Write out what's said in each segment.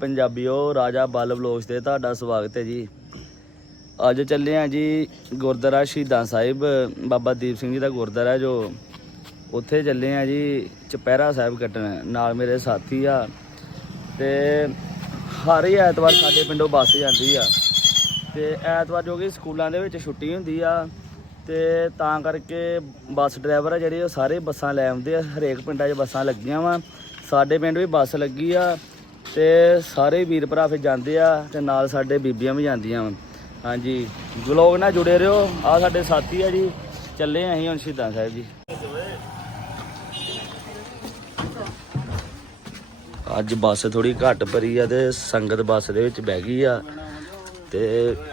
ਪੰਜਾਬੀਓ ਰਾਜਾ ਬਲ ਵਲੋਗਸ ਤੇ ਤੁਹਾਡਾ ਸਵਾਗਤ ਹੈ ਜੀ। ਅੱਜ ਚੱਲੇ ਆ ਜੀ ਗੁਰਦੁਆਰਾ ਸ਼ਹੀਦਾਂ ਸਾਹਿਬ, ਬਾਬਾ ਦੀਪ ਸਿੰਘ ਜੀ ਦਾ ਗੁਰਦੁਆਰਾ ਜੋ ਉੱਥੇ ਚੱਲੇ ਆ ਜੀ ਚਪਹਿਰਾ ਸਾਹਿਬ ਕੱਟਣ, ਨਾਲ ਮੇਰੇ ਸਾਥੀ ਆ। ਤੇ ਹਰ ਹੀ ਐਤਵਾਰ ਸਾਡੇ ਪਿੰਡੋਂ ਬੱਸ ਜਾਂਦੀ ਆ। ਤੇ ਐਤਵਾਰ ਜੋ ਕਿ ਸਕੂਲਾਂ ਦੇ ਵਿੱਚ ਛੁੱਟੀ ਹੁੰਦੀ ਆ, ਤੇ ਤਾਂ ਕਰਕੇ ਬੱਸ ਡਰਾਈਵਰ ਆ ਜਿਹੜੇ, ਉਹ ਸਾਰੇ ਬੱਸਾਂ ਲੈ ਆਉਂਦੇ ਆ। ਹਰੇਕ ਪਿੰਡਾਂ 'ਚ ਬੱਸਾਂ ਲੱਗੀਆਂ ਵਾ। ਸਾਡੇ ਪਿੰਡ ਵੀ ਬੱਸ ਲੱਗੀ ਆ। ਤੇ ਸਾਰੇ ਵੀਰ ਭਰਾ ਫਿਰ ਜਾਂਦੇ ਆ ਤੇ ਨਾਲ ਸਾਡੇ ਬੀਬੀਆਂ ਵੀ ਜਾਂਦੀਆਂ ਵਾ। ਹਾਂਜੀ, ਵਲੋਗ ਨਾਲ ਜੁੜੇ ਰਹੋ। ਆ ਸਾਡੇ ਸਾਥੀ ਆ ਜੀ। ਚੱਲੇ ਆ ਅਸੀਂ ਹੁਣ ਸ਼ਹੀਦਾਂ ਸਾਹਿਬ ਜੀ। ਅੱਜ ਬੱਸ ਥੋੜੀ ਘੱਟ ਭਰੀ ਆ ਤੇ ਸੰਗਤ ਬੱਸ ਦੇ ਵਿੱਚ ਬਹਿ ਗਈ ਆ। ਤੇ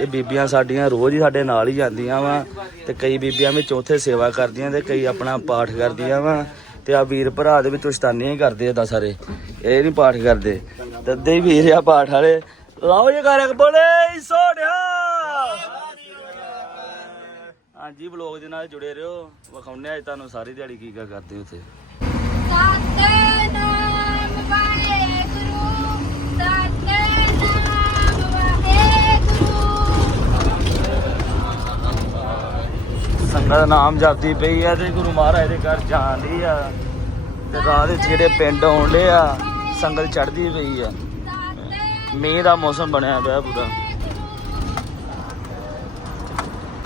ਇਹ ਬੀਬੀਆਂ ਸਾਡੀਆਂ ਰੋਜ਼ ਹੀ ਸਾਡੇ ਨਾਲ ਹੀ ਜਾਂਦੀਆਂ ਵਾ। ਤੇ ਕਈ ਬੀਬੀਆਂ ਵਿੱਚ ਉੱਥੇ ਸੇਵਾ ਕਰਦੀਆਂ ਤੇ ਕਈ ਆਪਣਾ ਪਾਠ ਕਰਦੀਆਂ ਵਾ। ਤੇ ਆ ਵੀਰ ਭਰਾ ਦੇ ਵਿੱਚੋਂ ਸ਼ਤਾਨੀਆਂ ਹੀ ਕਰਦੇ ਏਦਾਂ ਸਾਰੇ ਇਹ ਨਹੀਂ ਪਾਠ ਕਰਦੇ। ਹੀ ਵੀਰ ਆ ਪਾਠ ਵਾਲੇ। ਲਾਓ ਜੇ ਕਰ ਬੋਲੇ ਸੋੜਿਆ ਹਾਂਜੀ ਵਲੋਗ ਦੇ ਨਾਲ ਜੁੜੇ ਰਹੋ। ਵਿਖਾਉਂਦੇ ਅੱਜ ਤੁਹਾਨੂੰ ਸਾਰੀ ਦਿਹਾੜੀ ਕੀ ਕੀ ਕਰਦੇ ਉੱਥੇ। ਸੰਗਤ ਦਾ ਨਾਮ ਜਪਦੀ ਪਈ ਆ ਤੇ ਗੁਰੂ ਮਹਾਰਾਜ ਦੇ ਘਰ ਜਾਂਦੀ ਆ। ਤੇ ਰਾਹ ਦੇ ਜਿਹੜੇ ਪਿੰਡ ਆਉਂਦੇ ਆ। ਸੰਗਤ ਚੜਦੀ ਪਈ ਆ। ਮੀਂਹ ਦਾ ਮੌਸਮ ਬਣਿਆ ਪਿਆ ਪੂਰਾ।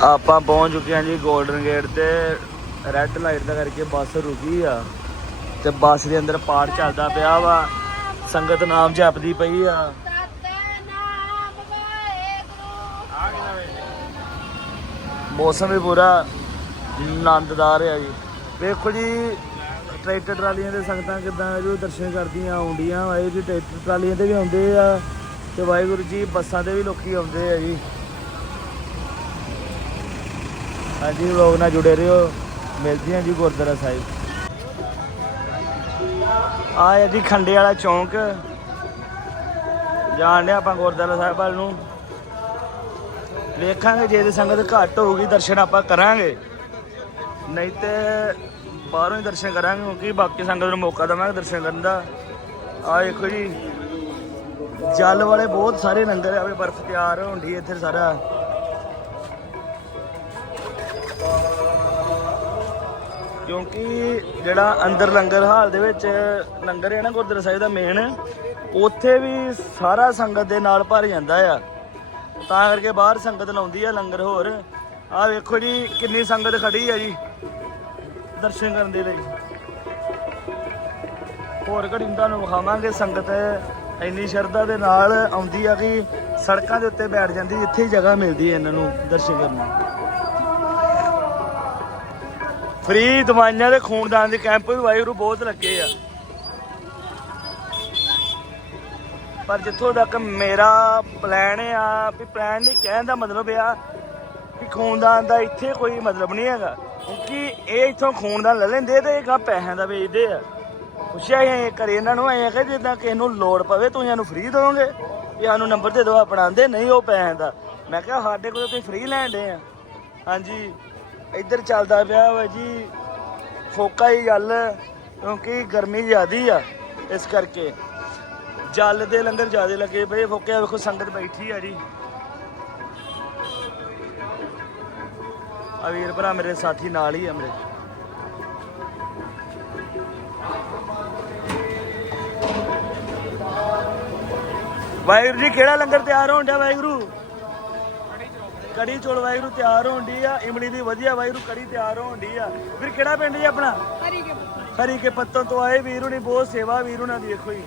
ਆਪਾਂ ਪਹੁੰਚ ਚੁੱਕੇ ਹਾਂ ਜੀ 골ਡਨ ਗੇਟ ਤੇ। ਰੈੱਡ ਲਾਈਟ ਦਾ ਕਰਕੇ ਬੱਸ ਰੁਕੀ ਆ। ਤੇ ਬੱਸ ਦੇ ਅੰਦਰ ਪਾਠ ਚੱਲਦਾ ਪਿਆ ਵਾ। ਸੰਗਤ ਨਾਮ ਜਪਦੀ ਪਈ ਆ। ਮੌਸਮ ਵੀ ਪੂਰਾ ਆਨੰਦਦਾਰ ਆ ਜੀ। ਵੇਖੋ ਜੀ ਟਰੈਕਟਰ ਟਰਾਲੀਆਂ ਦੇ ਸੰਗਤਾਂ ਕਿਦਾਂ ਜੋ ਦਰਸ਼ਨ ਕਰਦੀਆਂ, ਆਉਂਦੀਆਂ। ਵਾਹਿਗੁਰੂ ਜੀ ਟਰੈਕਟਰ ਟਰਾਲੀਆਂ ਤੇ ਵੀ ਆਉਂਦੇ ਆ ਤੇ ਵਾਹਿਗੁਰੂ ਜੀ, ਬੱਸਾਂ ਤੇ ਵੀ ਲੋਕੀ ਆਉਂਦੇ ਆ ਜੀ। ਹਾਂਜੀ ਲੋਕ ਨਾਲ ਜੁੜੇ ਰਹੋ। ਮਿਲਦੇ ਆ ਜੀ ਗੁਰਦੁਆਰਾ ਸਾਹਿਬ। ਆ ਹੈ ਜੀ ਖੰਡੇ ਵਾਲਾ ਚੌਂਕ। ਜਾਣ ਡਿਆ ਆਪਾਂ ਗੁਰਦੁਆਰਾ ਸਾਹਿਬ ਵੱਲ ਨੂੰ। ਵੇਖਾਂਗੇ ਜੇ ਤੇ ਸੰਗਤ ਘੱਟ ਹੋਊਗੀ, ਦਰਸ਼ਨ ਆਪਾਂ ਕਰਾਂਗੇ। ਨਹੀਂ ਤੇ ਬਾਹਰੋਂ ਹੀ ਦਰਸ਼ਨ ਕਰਾਂਗੇ, ਕਿਉਂਕਿ ਬਾਕੀ ਸੰਗਤ ਨੂੰ ਮੌਕਾ ਦੇਵਾਂਗੇ ਦਰਸ਼ਨ ਕਰਨ ਦਾ। ਆ ਦੇਖੋ ਜੀ, ਜਲ ਵਾਲੇ ਬਹੁਤ ਸਾਰੇ ਲੰਗਰ ਆਵੇ ਬਰਫ਼ ਤਿਆਰ ਹੁੰਦੀ ਇੱਥੇ ਸਾਰਾ। ਕਿਉਂਕਿ ਜਿਹੜਾ ਅੰਦਰ ਲੰਗਰ ਹਾਲ ਦੇ ਵਿੱਚ ਲੰਗਰ ਹੈ ਨਾ, ਗੁਰਦੁਆਰਾ ਸਾਹਿਬ ਦਾ ਮੇਨ ਉੱਥੇ ਵੀ ਸਾਰਾ ਸੰਗਤ ਦੇ ਨਾਲ ਭਰ ਜਾਂਦਾ ਆ। ਤਾਂ ਕਰਕੇ ਬਾਹਰ ਸੰਗਤ ਲਾਉਂਦੀ ਆ ਲੰਗਰ ਹੋਰ। ਆ ਵੇਖੋ ਜੀ, ਕਿੰਨੀ ਸੰਗਤ ਖੜੀ ਆ ਜੀ। ਦਰਸ਼ਨ ਕਰਨ ਦੇ ਲਈ। ਹੋਰ ਘੜੀ ਤੁਹਾਨੂੰ ਵਿਖਾਵਾਂਗੇ ਸੰਗਤ। ਇੰਨੀ ਸ਼ਰਧਾ ਦੇ ਨਾਲ ਆਉਂਦੀ ਆ ਕਿ ਸੜਕਾਂ ਦੇ ਉੱਤੇ ਬੈਠ ਜਾਂਦੀ, ਇੱਥੇ ਹੀ ਜਗ੍ਹਾ ਮਿਲਦੀ ਹੈ ਇਹਨਾਂ ਨੂੰ ਦਰਸ਼ਨ ਕਰਨ ਨੂੰ। ਫ੍ਰੀ ਦਵਾਈਆਂ ਦੇ ਖੂਨਦਾਨ ਦੇ ਕੈਂਪ ਵੀ ਵਾਹਿਗੁਰੂ ਬਹੁਤ ਲੱਗੇ ਆ। ਪਰ ਜਿੱਥੋਂ ਤੱਕ ਮੇਰਾ ਪਲਾਨ ਆ, ਵੀ ਪਲਾਨ ਨਹੀਂ ਕਹਿਣ ਦਾ ਮਤਲਬ ਆ ਕਿ ਖੂਨਦਾਨ ਦਾ ਇੱਥੇ ਕੋਈ ਮਤਲਬ ਨਹੀਂ ਹੈਗਾ। ਕਿਉਂਕਿ ਇਹ ਇੱਥੋਂ ਖੂਨਦਾਨ ਲੈ ਲੈਂਦੇ ਤੇ ਇਹ ਕਾ ਪੈਸਿਆਂ ਦਾ ਵੇਚਦੇ ਆ। ਪੁੱਛਿਆ ਇਹ ਕਰੇ ਇਹਨਾਂ ਨੂੰ ਐਂ ਕਿ ਜਿੱਦਾਂ ਕਿਸੇ ਨੂੰ ਲੋੜ ਪਵੇ ਤੁਸੀਂ ਸਾਨੂੰ ਫ੍ਰੀ ਦੋਗੇ ਵੀ ਸਾਨੂੰ ਨੰਬਰ ਦੇ ਦਿਓ, ਆਪਣਾ ਨਹੀਂ ਉਹ ਪੈਸਿਆਂ ਦਾ। ਮੈਂ ਕਿਹਾ ਸਾਡੇ ਕੋਲ ਤੁਸੀਂ ਫ੍ਰੀ ਲੈਣ ਦੇ ਆ। ਹਾਂਜੀ, ਇੱਧਰ ਚੱਲਦਾ ਪਿਆ ਵਾ ਜੀ, ਫੋਕਾ ਹੀ ਗੱਲ ਕਿਉਂਕਿ ਗਰਮੀ ਜ਼ਿਆਦੀ ਆ ਇਸ ਕਰਕੇ। ਜਲ ਦੇ ਲੰਗਰ ਜ਼ਿਆਦੇ ਲੱਗੇ ਪਏ, ਫੋਕਿਆ ਵੇਖੋ ਸੰਗਤ ਬੈਠੀ ਆ ਜੀ। ਆ ਵੀਰ ਭਰਾ ਮੇਰੇ ਸਾਥੀ ਨਾਲ ਹੀ ਆ ਮੇਰੇ। ਵਾਹਿਗੁਰੂ ਜੀ ਕਿਹੜਾ ਲੰਗਰ ਤਿਆਰ ਹੋਣ ਡਿਆ ਵਾਹਿਗੁਰੂ? ਕੜੀ ਚੋਲ ਵਾਹਿਗੁਰੂ ਤਿਆਰ ਹੋਣ ਡਈ ਆ ਇਮਲੀ ਦੀ ਵਧੀਆ ਵਾਹਿਗੁਰੂ ਕੜੀ ਤਿਆਰ ਹੋਣ ਡਈ ਆ। ਵੀਰ ਕਿਹੜਾ ਪਿੰਡ ਜੀ ਆਪਣਾ? ਹਰੀ ਕੇ ਪੱਤੋਂ ਤੋਂ ਆਏ ਵੀਰੂ ਨੇ ਬਹੁਤ ਸੇਵਾ ਵੀਰੂ ਨਾਲ ਦੀ ਦੇਖੋ ਜੀ।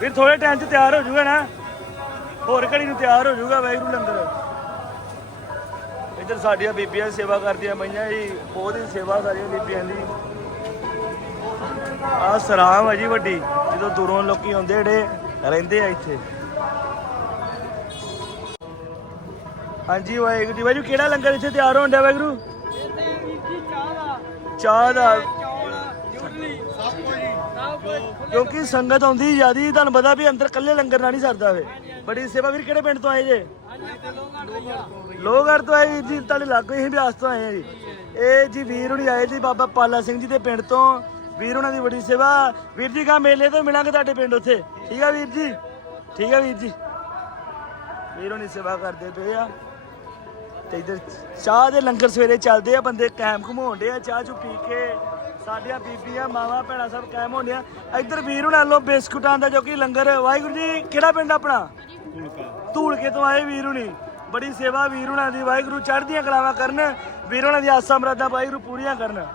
ਵੀਰ ਥੋੜੇ ਟਾਈਮ 'ਚ ਤਿਆਰ ਹੋ ਜਾਊਗਾ ਨਾ? ਹੋਰ ਘੜੀ ਨੂੰ ਤਿਆਰ ਹੋ ਜਾਊਗਾ ਵਾਹਿਗੁਰੂ ਲੰਗਰ। ਇੱਧਰ ਸਾਡੀਆਂ ਬੀਬੀਆਂ ਸੇਵਾ ਕਰਦੀਆਂ ਪਈਆਂ ਜੀ, ਬਹੁਤ ਹੀ ਸੇਵਾ ਸਾਰੀਆਂ ਬੀਬੀਆਂ ਦੀ। ਆ ਸਰਾਮ ਹੈ ਜੀ ਵੱਡੀ, ਜਦੋਂ ਦੂਰੋਂ ਲੋਕੀ ਆਉਂਦੇ ਜਿਹੜੇ, ਰਹਿੰਦੇ ਆ ਇੱਥੇ। ਹਾਂਜੀ, ਵਾਹਿਗੁਰੂ ਜੀ, ਵਾਹਿਗੁਰੂ ਕਿਹੜਾ ਲੰਗਰ ਇੱਥੇ ਤਿਆਰ ਹੋਣ ਡਿਆ ਵਾਹਿਗੁਰੂ? ਚਾਹ ਦਾ। ਕਿਉਂਕਿ ਸੰਗਤ ਆਉਂਦੀ ਜਿਆਦੀ, ਤੁਹਾਨੂੰ ਪਤਾ ਵੀ ਅੰਦਰ ਕੱਲੇ ਲੰਗਰ ਨਾਲ ਨਹੀਂ ਸਰਦਾ ਵੇ। ਬੜੀ ਸੇਵਾ, ਵੀਰ ਕਿਹੜੇ ਪਿੰਡ ਤੋਂ ਆਏ ਜੇ? ਲੋਗੜ ਤੋਂ ਆਏ ਵੀਰ ਜੀ, ਤੁਹਾਡੇ ਲਾਗੋਂ ਹੀ ਬਿਆਸ ਤੋਂ ਆਏ ਆ ਜੀ। ਇਹ ਜੀ ਵੀਰ ਹੁਣੀ ਆਏ ਜੀ, ਬਾਬਾ ਪਾਲਾ ਸਿੰਘ ਜੀ ਦੇ ਪਿੰਡ ਤੋਂ। ਵੀਰ ਉਹਨਾਂ ਦੀ ਬੜੀ ਸੇਵਾ। ਵੀਰ ਜੀ ਕਾ ਮੇਲੇ ਤੋਂ ਮਿਲਾਂਗੇ ਤੁਹਾਡੇ ਪਿੰਡ ਉੱਥੇ। ਠੀਕ ਆ ਵੀਰ ਜੀ? ਠੀਕ ਹੈ ਵੀਰ ਜੀ? ਵੀਰੋਂ ਦੀ ਸੇਵਾ ਕਰਦੇ ਪਏ ਆ। ਤੇ ਇਧਰ ਚਾਹ ਦੇ ਲੰਗਰ ਸਵੇਰੇ ਚੱਲਦੇ ਆ, ਬੰਦੇ ਕੈਮ ਘਮਾਉਂਦੇ ਆ, ਚਾਹ ਚੁ ਪੀ ਕੇ। ਸਾਡੀਆਂ ਬੀਬੀਆਂ, ਮਾਵਾਂ, ਭੈਣਾਂ ਸਭ ਕੈਮ ਹੁੰਦੇ ਆ ਇਧਰ ਵੀਰ ਹੁਣਾਂ ਲੋ ਬਿਸਕੁਟਾਂ ਦਾ ਜੋ ਕਿ ਲੰਗਰ, ਵਾਹਿਗੁਰੂ ਜੀ, ਕਿਹੜਾ ਪਿੰਡ ਆਪਣਾ? ਧੂਲ ਕੇ ਤੋਂ ਆਏ ਵੀਰ ਹੁਣੀ। ਬੜੀ ਸੇਵਾ ਵੀਰ ਹੁਣਾਂ ਦੀ ਵਾਹਿਗੁਰੂ ਚੜ੍ਹਦੀਆਂ ਕਲਾਵਾਂ ਕਰਨ ਵੀਰ ਹੁਣਾਂ ਦੀ ਆਸਾਂ ਮਰਾਦਾਂ ਵਾਹਿਗੁਰੂ ਪੂਰੀਆਂ ਕਰਨ।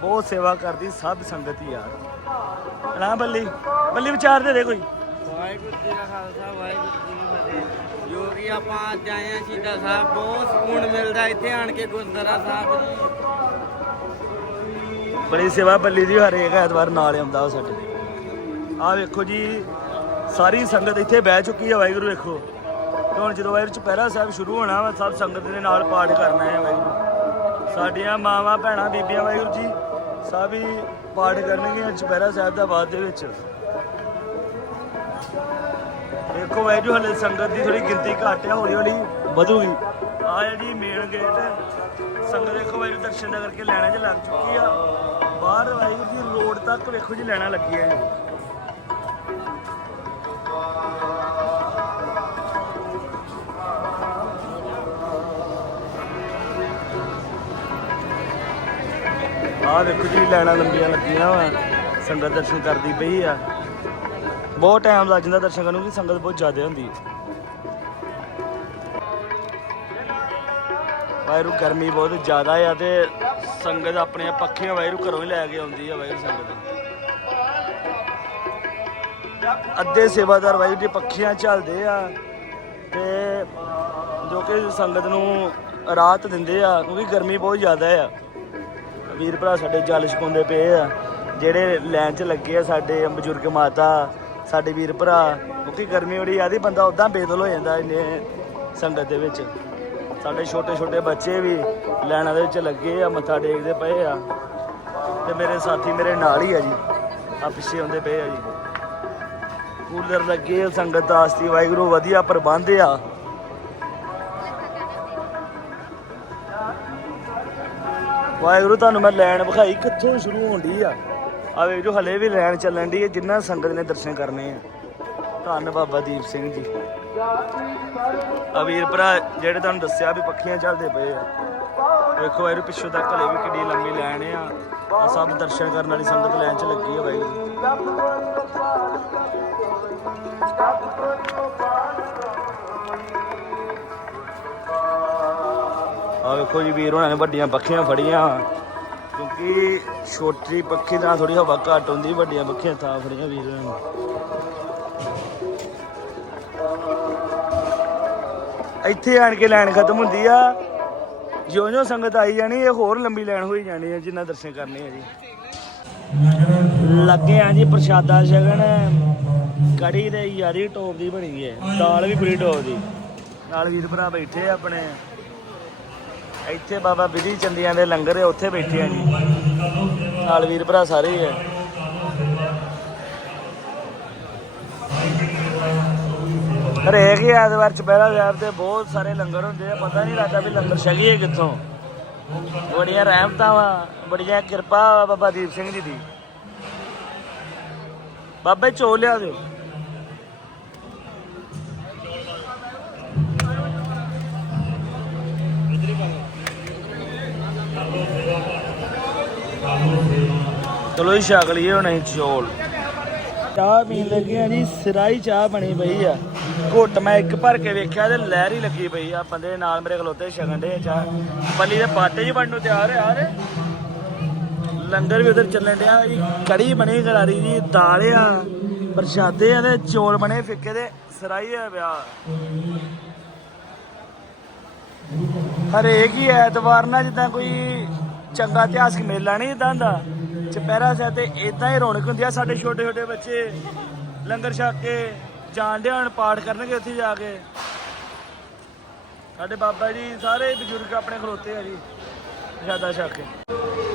ਬਹੁਤ ਸੇਵਾ ਕਰਦੀ ਸਭ ਸੰਗਤ ਯਾਰ। ਨਾ ਬੱਲੀ ਬੱਲੀ ਵਿਚਾਰ ਦੇ ਦੇ ਕੋਈ। ਵਾਹਿਗੁਰੂ ਜੀ ਦਾ ਖਾਲਸਾ ਵਾਹਿਗੁਰੂ ਜੀ ਕੀ ਫਤਿਹ। ਜੋ ਕਿ ਆਪਾਂ ਅੱਜ ਆਏ ਹਾਂ ਸ਼ਹੀਦਾਂ ਸਾਹਿਬ ਬਹੁਤ ਸਕੂਨ ਮਿਲਦਾ ਇੱਥੇ ਆਣ ਕੇ ਗੁਰਦੁਆਰਾ ਸਾਹਿਬ ਜੀ। ਬੜੀ ਸੇਵਾ ਬੱਲੀ ਦੀ ਹਰੇਕ ਐਤਵਾਰ ਨਾਲ ਆਉਂਦਾ ਉਹ ਸਾਡੇ। ਆਹ ਵੇਖੋ ਜੀ, ਸਾਰੀ ਸੰਗਤ ਇੱਥੇ ਬਹਿ ਚੁੱਕੀ ਹੈ ਵਾਹਿਗੁਰੂ ਵੇਖੋ। ਤੇ ਹੁਣ ਜਦੋਂ ਵਾਹਿਗੁਰੂ ਚੁਪਹਿਰਾ ਸਾਹਿਬ ਸ਼ੁਰੂ ਹੋਣਾ ਵਾ, ਸਭ ਸੰਗਤ ਦੇ ਨਾਲ ਪਾਠ ਕਰਨਾ ਹੈ ਵਾਹਿਗੁਰੂ। ਸਾਡੀਆਂ ਮਾਵਾਂ, ਭੈਣਾਂ, ਬੀਬੀਆਂ ਵਾਹਿਗੁਰੂ ਜੀ, ਸਭ ਹੀ ਪਾਠ ਕਰਨਗੀਆਂ ਚੁਪਹਿਰਾ ਸਾਹਿਬ ਦਾ ਬਾਅਦ ਦੇ ਵਿੱਚ। ਦੇਖੋ ਵਾਹਿਗੁਰੂ, ਹਲੇ ਸੰਗਤ ਦੀ ਥੋੜੀ ਗਿਣਤੀ ਘੱਟ ਹੈ ਹੌਲੀ ਹੌਲੀ ਵਧੂਗੀ। ਆ ਜਿਹੜੀ ਮੇਨ ਗੇਟ। ਸੰਗਤ ਦੇਖੋ ਵਾਹਿਗੁਰੂ, ਦਰਸ਼ਨ ਦਾ ਕਰਕੇ ਲੈਣਾ 'ਚ ਲੱਗ ਚੁੱਕੀ ਆ। ਬਾਹਰ ਵਾਹਿਗੁਰੂ ਦੀ ਰੋਡ ਤੱਕ ਵੇਖੋ ਜੀ, ਲੈਣਾ ਲੱਗੀ ਹੈ ਜੀ ਦੇਖੋ ਜੀ ਲੈਣਾ ਲੰਬੀਆਂ ਲੱਗੀਆਂ ਵਾ। ਸੰਗਤ ਦਰਸ਼ਨ ਕਰਦੀ ਪਈ ਆ। ਬਹੁਤ ਟਾਈਮ ਲੱਗ ਜਾਂਦਾ ਦਰਸ਼ਨ ਕਰਨ ਨੂੰ ਕਿ ਸੰਗਤ ਬਹੁਤ ਜ਼ਿਆਦਾ ਹੁੰਦੀ ਹੈ ਵਾਇਰੂ ਗਰਮੀ ਬਹੁਤ ਜ਼ਿਆਦਾ ਆ ਤੇ ਸੰਗਤ ਆਪਣੇ ਪੱਖੀਆਂ ਵਾਇਰੂ ਘਰੋਂ ਹੀ ਲੈ ਕੇ ਆਉਂਦੀ ਆ ਵਾਇਰੂ ਸੰਗਤ। ਅੱਧੇ ਸੇਵਾਦਾਰ ਵਾਇਰੂ ਦੀ ਪੱਖੀਆਂ ਚੱਲਦੇ ਆ ਤੇ ਜੋ ਕਿ ਸੰਗਤ ਨੂੰ ਰਾਹਤ ਦਿੰਦੇ ਆ, ਕਿਉਂਕਿ ਗਰਮੀ ਬਹੁਤ ਜ਼ਿਆਦਾ ਆ। ਵੀਰ ਭਰਾ ਸਾਡੇ ਜਲ ਛਕਾਉਂਦੇ ਪਏ ਆ, ਜਿਹੜੇ ਲਾਈਨ 'ਚ ਲੱਗੇ ਆ ਸਾਡੇ ਬਜ਼ੁਰਗ ਮਾਤਾ, ਸਾਡੇ ਵੀਰ ਭਰਾ, ਕਿਉਂਕਿ ਗਰਮੀ ਬੜੀ ਆਦੀ ਬੰਦਾ ਉਦਾਂ ਬੇਦਲ ਹੋ ਜਾਂਦਾ ਇੰਨੇ ਸੰਗਤ ਦੇ ਵਿੱਚ। ਸਾਡੇ ਛੋਟੇ ਛੋਟੇ ਬੱਚੇ ਵੀ ਲਾਈਨਾਂ ਦੇ ਵਿੱਚ ਲੱਗੇ ਆ, ਮੱਥਾ ਟੇਕਦੇ ਪਏ ਆ। ਤੇ ਮੇਰੇ ਸਾਥੀ ਮੇਰੇ ਨਾਲ ਹੀ ਆ ਜੀ ਆ ਪਿੱਛੇ ਆਉਂਦੇ ਪਏ ਆ ਜੀ। ਕੂਲਰ ਲੱਗੇ ਆ, ਸੰਗਤ ਆਸਤੀ ਵਾਹਿਗੁਰੂ ਵਧੀਆ ਪ੍ਰਬੰਧ ਆ। ਵਾਹਿਗੁਰੂ ਤੁਹਾਨੂੰ ਮੈਂ ਲੈਣ ਵਿਖਾਈ ਕਿੱਥੋਂ ਸ਼ੁਰੂ ਹੁੰਦੀ ਆ? ਆ ਵੇਖ ਹਲੇ ਵੀ ਲੈਣ ਚੱਲਣ ਦੀ ਹੈ ਜਿੰਨਾ ਸੰਗਤ ਨੇ ਦਰਸ਼ਨ ਕਰਨੇ ਆ। ਧੰਨ ਬਾਬਾ ਦੀਪ ਸਿੰਘ ਜੀ। ਆ ਵੀਰ ਭਰਾ ਜਿਹੜੇ ਤੁਹਾਨੂੰ ਦੱਸਿਆ ਵੀ ਪੱਖੀਆਂ ਚੱਲਦੇ ਪਏ ਆ। ਵੇਖੋ ਵਾਹਿਗੁਰੂ ਪਿੱਛੋਂ ਤੱਕ ਹਲੇ ਵੀ ਕਿੰਨੀ ਲੰਮੀ ਲੈਣ ਆ। ਆ ਸਭ ਦਰਸ਼ਨ ਕਰਨ ਵਾਲੀ ਸੰਗਤ ਲੈਣ 'ਚ ਲੱਗੀ ਆ ਵਾਹਿਗੁਰੂ। ਆ ਵੇਖੋ ਜੀ ਵੀਰ ਹੋਣਾ ਨੇ ਵੱਡੀਆਂ ਪੱਖੀਆਂ ਫੜੀਆਂ। ਕਿਉਂਕਿ ਛੋਟੀ ਪੱਖੀ ਨਾਲ ਥੋੜੀ ਹਵਾ ਘੱਟ ਹੁੰਦੀ, ਵੱਡੀਆਂ ਪੱਖੀਆਂ ਤਾਂ ਫੜੀਆਂ ਵੀਰ ਹੋਣਾ ਨੇ। ਇੱਥੇ ਆਣ ਕੇ ਲਾਈਨ ਖਤਮ ਹੁੰਦੀ ਆ। ਜਿਉਂ-ਜਿਉਂ ਸੰਗਤ ਆਈ ਜਾਣੀ, ਇਹ ਹੋਰ ਲੰਬੀ ਲਾਈਨ ਹੋਈ ਜਾਣੀ ਹੈ ਜਿੰਨਾ ਦਰਸ਼ਨ ਕਰਨੇ ਆ ਜੀ। ਲੱਗੇ ਆ ਜੀ ਪ੍ਰਸ਼ਾਦਾ ਛਕਣ। ਕੜੀ ਤੇ ਯਾਰੀ ਟੋਪ ਦੀ ਬਣੀ ਹੈ। ਦਾਲ ਵੀ ਬੜੀ ਟੋਪ ਦੀ। ਨਾਲ ਵੀਰ ਭਰਾ ਬੈਠੇ ਆ ਆਪਣੇ। ਇੱਥੇ ਬਾਬਾ ਬਿਧੀ ਚੰਦੀਆਂ ਦੇ ਲੰਗਰ ਹੈ ਉੱਥੇ ਬੈਠੇ ਆ ਜੀ। ਨਾਲ ਵੀਰ ਭਰਾ ਸਾਰੇ ਹੀ ਹੈ ਹਰੇਕ ਐਤਵਾਰ ਚੁਪਹਿਰਾ ਸਾਹਿਬ ਤੇ ਬਹੁਤ ਸਾਰੇ ਲੰਗਰ ਹੁੰਦੇ ਆ। ਪਤਾ ਨਹੀਂ ਲੱਗਦਾ ਵੀ ਲੰਗਰ ਛਕੀਏ ਕਿੱਥੋਂ। ਬੜੀਆਂ ਰਹਿਮਤਾਂ ਵਾ, ਬੜੀਆਂ ਕਿਰਪਾ ਵਾ ਬਾਬਾ ਦੀਪ ਸਿੰਘ ਜੀ ਦੀ। ਬਾਬਾ ਚੋ ਲਿਆ ਦਿਓ। ਚਲੋ ਜੀ, ਛਕ ਲਈਏ ਹੁਣ ਅਸੀਂ ਚੌਲ। ਚਾਹ ਪੀਣ ਲੱਗੇ ਆ ਜੀ, ਸਿਰਾਈ ਚਾਹ ਬਣੀ ਪਈ ਆ। ਘੁੱਟ ਮੈਂ ਇੱਕ ਭਰ ਕੇ ਵੇਖਿਆ ਤੇ ਲਹਿਰ ਹੀ ਲੱਗੀ ਪਈ ਆ। ਬੰਦੇ ਨਾਲ ਮੇਰੇ ਖਲੋਤੇ ਛਕਣ ਦੇ ਚਾਹ। ਪੱਲੀ ਦੇ ਪਾਟੇ ਜੀ ਬਣਨ ਨੂੰ ਤਿਆਰ ਆ ਯਾਰ ਲੰਗਰ ਵੀ ਉਧਰ ਚੱਲਣ ਡਿਆ ਜੀ। ਕੜੀ ਬਣੀ ਗਰਾਰੀ ਜੀ, ਦਾਲ ਆ, ਪ੍ਰਸ਼ਾਦੇ ਆ ਤੇ ਚੌਲ ਬਣੇ ਫਿੱਕੇ ਦੇ ਸਿਰਾਈ ਆ ਵਿਆਹ। ਹਰੇਕ ਹੀ ਐਤਵਾਰ ਨਾਲ ਜਿੱਦਾਂ ਕੋਈ ਚੰਗਾ ਇਤਿਹਾਸਕ ਮੇਲਾ ਨਹੀਂ ਇਦਾਂ ਦਾ। ਚੁਪਹਿਰਾ ਸਾਹਿਬ ਤੇ ਇਦਾਂ ਹੀ ਰੌਣਕ ਹੁੰਦੀ ਆ, ਸਾਡੇ ਛੋਟੇ ਛੋਟੇ ਬੱਚੇ ਲੰਗਰ ਛਕ ਕੇ ਜਾਣਦੇ ਹਨ ਪਾਠ ਕਰਨਗੇ ਉੱਥੇ ਜਾ ਕੇ। ਸਾਡੇ ਬਾਬਾ ਜੀ, ਸਾਰੇ ਬਜ਼ੁਰਗ ਆਪਣੇ ਖਲੋਤੇ ਆ ਜੀ, ਜ਼ਿਆਦਾ ਛਕ ਕੇ।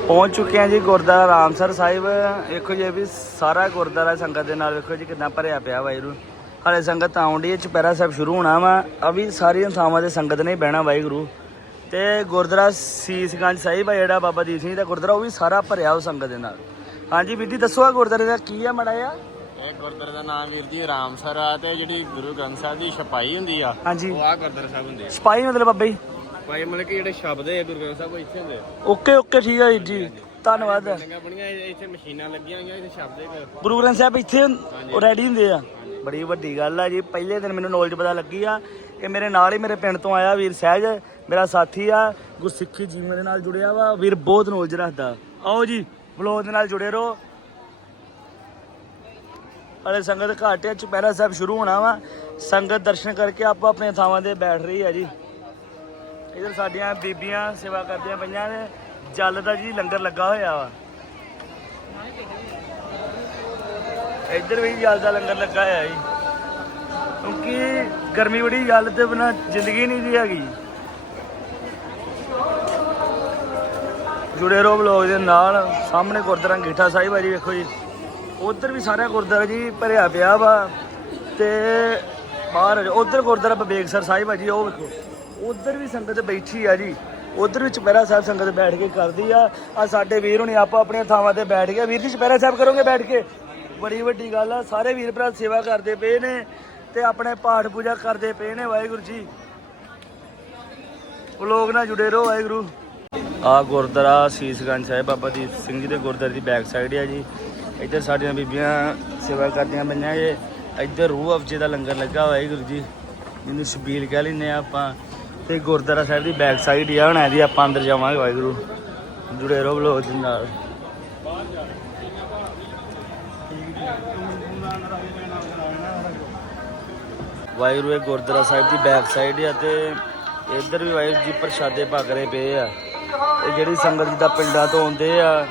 ਪਹੁੰਚ ਚੁੱਕੇ ਆ ਜੀ ਗੁਰਦੁਆਰਾ ਰਾਮਸਰ ਸਾਹਿਬ। ਵੇਖੋ ਜੀ ਵੀ ਸਾਰਾ ਗੁਰਦੁਆਰਾ ਸੰਗਤ ਦੇ ਨਾਲ ਵੇਖੋ ਜੀ ਕਿੰਨਾ ਭਰਿਆ ਪਿਆ ਵਾਹਿਗੁਰੂ ਹਾਲੇ ਸੰਗਤ ਆਉਂਦੀ ਹੈ ਚੁਪਹਿਰਾ ਸਾਹਿਬ ਸ਼ੁਰੂ ਹੋਣਾ ਵਾ। ਅਭੀ ਵੀ ਸਾਰੀਆਂ ਥਾਵਾਂ ਤੇ ਸੰਗਤ ਨੇ ਬਹਿਣਾ ਵਾਹਿਗੁਰੂ। ਤੇ ਗੁਰਦੁਆਰਾ ਸੀਸਗੰਜ ਸਾਹਿਬ ਆ ਜਿਹੜਾ ਬਾਬਾ ਦੀਪ ਸਿੰਘ ਦਾ ਗੁਰਦੁਆਰਾ ਉਹ ਵੀ ਸਾਰਾ ਭਰਿਆ ਉਹ ਸੰਗਤ ਦੇ ਨਾਲ। ਹਾਂਜੀ ਵੀਰ ਜੀ ਦੱਸੋ ਆ ਗੁਰਦਾਰੇ ਦਾ ਕੀ ਆ ਮੜਾ ਆ ਇਹ ਗੁਰਦੁਆਰੇ ਦਾ ਨਾਮ ਵੀਰ ਜੀ ਰਾਮਸਰ ਆ ਤੇ ਜਿਹੜੀ ਗੁਰੂ ਗ੍ਰੰਥ ਸਾਹਿਬ ਦੀ ਛਪਾਈ ਹੁੰਦੀ ਆ ਹਾਂਜੀ। ਉਹ ਆ ਗੁਰਦੁਆਰਾ ਸਾਹਿਬ ਹੁੰਦੇ ਆ। ਸਪਾਈ ਮਤਲਬ ਬਾਬਾ ਜੀ? ਭਾਈ ਮਤਲਬ ਕਿ ਜਿਹੜੇ ਸ਼ਬਦ ਹੈ ਗੁਰੂ ਗ੍ਰੰਥ ਸਾਹਿਬ ਉਹ ਇੱਥੇ ਹੁੰਦੇ ਆ। ਓਕੇ ਓਕੇ ਠੀਕ ਆ ਵੀਰ ਜੀ। ਧੰਨਵਾਦ। ਚੰਗਾ ਬਣੀਆਂ ਇਹ- ਇੱਥੇ ਮਸ਼ੀਨਾਂ ਲੱਗੀਆਂ ਹੋਈਆਂ ਇੱਥੇ ਸ਼ਬਦ ਹੈ ਗੁਰੂ ਗ੍ਰੰਥ ਸਾਹਿਬ ਇੱਥੇ ਰੈਡੀ ਹੁੰਦੇ ਆ। ਬੜੀ ਵੱਡੀ ਗੱਲ ਆ ਜੀ। ਪਹਿਲੇ ਦਿਨ ਮੈਨੂੰ ਨੌਲੇਜ ਪਤਾ ਲੱਗੀ ਆ ਇਹ ਮੇਰੇ ਨਾਲ ਹੀ ਮੇਰੇ ਪਿੰਡ ਤੋਂ ਆਇਆ ਵੀਰ ਸਹਿਜ। ਮੇਰਾ ਸਾਥੀ ਆ, ਗੁਰਸਿੱਖੀ ਜੀਵਨ ਦੇ ਨਾਲ ਜੁੜਿਆ ਵਾ, ਵੀਰ ਬਹੁਤ ਨੌਲੇਜ ਰੱਖਦਾ। ਆਓ ਜੀ ਵਲੋਗ ਦੇ ਨਾਲ ਜੁੜੇ ਰਹੋ। ਹਲੇ ਸੰਗਤ ਘਾਟੇ ਚੁਪਹਿਰਾ ਸਾਹਿਬ ਸ਼ੁਰੂ ਹੋਣਾ ਵਾ। ਸੰਗਤ ਦਰਸ਼ਨ ਕਰਕੇ ਆਪੋ ਆਪਣੇ ਥਾਵਾਂ ਤੇ ਬੈਠ ਰਹੀ ਆ ਜੀ। ਇਧਰ ਸਾਡੀਆਂ ਬੀਬੀਆਂ ਸੇਵਾ ਕਰਦੀਆਂ ਪਈਆਂ ਨੇ। ਜਲ ਦਾ ਜੀ ਲੰਗਰ ਲੱਗਾ ਹੋਇਆ ਵਾ। ਇੱਧਰ ਵੀ ਜਲ ਦਾ ਲੰਗਰ ਲੱਗਾ ਹੋਇਆ ਜੀ। ਕਿਉਂਕਿ ਗਰਮੀ ਬੜੀ, ਜਲ ਤੇ ਬਿਨਾ ਜ਼ਿੰਦਗੀ ਨਹੀਂ ਦੀ ਹੈਗੀ। ਜੁੜੇ ਰਹੋ ਬਲੌਗ ਦੇ ਨਾਲ, ਸਾਹਮਣੇ ਗੁਰਦੁਆਰਾ ਗੀਠਾ ਸਾਹਿਬ ਆ ਜੀ, ਵੇਖੋ ਜੀ। ਉਧਰ ਵੀ ਸਾਰਾ ਗੁਰਦੁਆਰਾ ਜੀ ਭਰਿਆ ਪਿਆ ਵਾ ਤੇ ਬਾਹਰ ਉਧਰ ਗੁਰਦੁਆਰਾ ਬਬੇਕਸਰ ਸਾਹਿਬ ਆ ਜੀ, ਉਹ ਵੇਖੋ। ਉਧਰ ਵੀ ਸੰਗਤ ਬੈਠੀ ਆ ਜੀ। ਉਧਰ ਵੀ ਚੁਪਹਿਰਾ ਸਾਹਿਬ ਸੰਗਤ ਬੈਠ ਕੇ ਕਰਦੀ ਆ। ਆ ਸਾਡੇ ਵੀਰ ਹੁਣੀ ਆਪਾਂ ਆਪਣੀਆਂ ਥਾਵਾਂ ਤੇ ਬੈਠ ਗਏ। ਵੀਰ ਜੀ, ਚੁਪਹਿਰਾ ਸਾਹਿਬ ਕਰੋਗੇ ਬੈਠ ਕੇ? ਬੜੀ ਵੱਡੀ ਗੱਲ ਆ। ਸਾਰੇ ਵੀਰ ਭਰਾ ਸੇਵਾ ਕਰਦੇ ਪਏ ਨੇ ਤੇ ਆਪਣੇ ਪਾਠ ਪੂਜਾ ਕਰਦੇ ਪਏ ਨੇ, ਵਾਹਿਗੁਰੂ ਜੀ। ਉਹ ਨਾਲ ਜੁੜੇ ਰਹੋ, ਵਾਹਿਗੁਰੂ। ਆ ਗੁਰਦੁਆਰਾ ਸੀਸਗੰਜ ਸਾਹਿਬ, ਬਾਬਾ ਦੀਪ ਸਿੰਘ ਜੀ ਦੇ ਗੁਰਦੁਆਰੇ ਦੀ ਬੈਕ ਸਾਈਡ ਆ ਜੀ। ਇੱਧਰ ਸਾਡੀਆਂ ਬੀਬੀਆਂ ਸੇਵਾ ਕਰਦੀਆਂ ਪਈਆਂ ਜੇ। ਇੱਧਰ ਰੂਹ ਅਫਜੇ ਦਾ ਲੰਗਰ ਲੱਗਾ ਵਾਹਿਗੁਰੂ ਜੀ ਇਹਨੂੰ ਸ਼ਬੀਲ ਕਹਿ ਲੈਂਦੇ ਆ ਆਪਾਂ। ਤੇ ਗੁਰਦੁਆਰਾ ਸਾਹਿਬ ਦੀ ਬੈਕ ਸਾਈਡ ਹੀ ਆ, ਹੁਣ ਇਹਦੀ ਆਪਾਂ ਅੰਦਰ ਜਾਵਾਂਗੇ, ਵਾਹਿਗੁਰੂ। ਜੁੜੇ ਰਹੋ ਬਲੋ ਦੇ ਨਾਲ। ਵਾਹਿਗੁਰੂ, ਇਹ ਗੁਰਦੁਆਰਾ ਸਾਹਿਬ ਦੀ ਬੈਕ ਸਾਈਡ ਆ ਤੇ ਇੱਧਰ ਵੀ ਵਾਹਿਗੁਰੂ ਜੀ ਪ੍ਰਸ਼ਾਦੇ ਪੱਕ ਰਹੇ ਪਏ ਆ। ਇਹ ਜਿਹੜੀ ਸੰਗਤ ਜਿੱਦਾਂ ਪਿੰਡਾਂ ਤੋਂ ਆਉਂਦੇ ਆ,